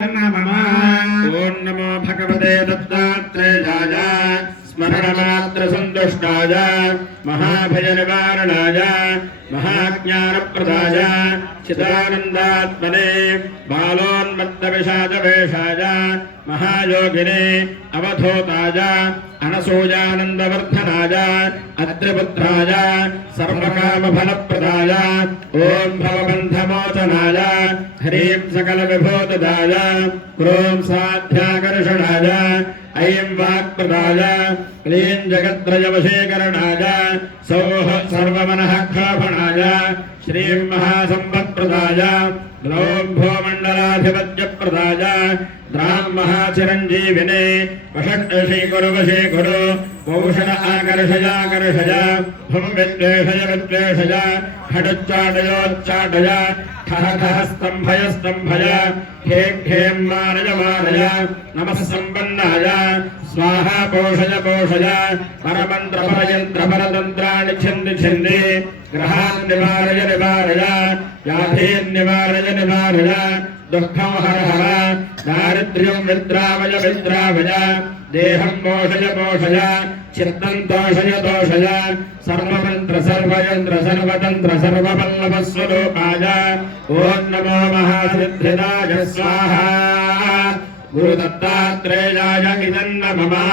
ओं नमो भगवते दत्तात्रेयाय स्मरणमात्रसन्तुष्टाय महाभयनिवारणाय महाज्ञानप्रदाय चिदानन्दात्मने बालोन्मत्तविषादवेषाय महायोगिने अवधूताय अनसूयानन्दवर्धनाय अद्रिपुत्राय सर्वकामफलप्रदाय ॐ भवबन्धमोचनाय ह्रीं सकलविभूतदाय क्रों साध्याकर्षणाय ऐं वाक्प्रदाय क्लीं जगत्त्रयवशीकरणाय सौः सर्वमनः क्षोभणाय श्रीं महासम्पत्प्रदाय ग्लौं भूमण्डलाधिपत्यप्रदाय द्रां महाचिरञ्जीविने वषट्शीकुरु कौशल आकर्षयाकर्षय भुं विद्वेषय विद्वेषय खडुच्चाटयोच्चाटय ठः ठः स्तम्भय स्तम्भय खे खें मारय मारय नमः सम्पन्नाय स्वाहा पोषय पोषय परमन्त्रपरयन्त्रपरतन्त्राणि छिन्दि छिन्दि ग्रहान् निवारय निवारय व्याधीन् निवारय निवारय दुःखं हर हर दारिद्र्यं विद्रावय विद्रावय देहं पोषय पोषय चित्तं तोषय तोषय सर्वमन्त्र सर्वयन्त्र सर्वतन्त्र सर्ववल्लभस्वरूपाय ॐ नमो महासिद्धिदाय स्वाहा गुरुदत्तात्रेयाय इदं नमः।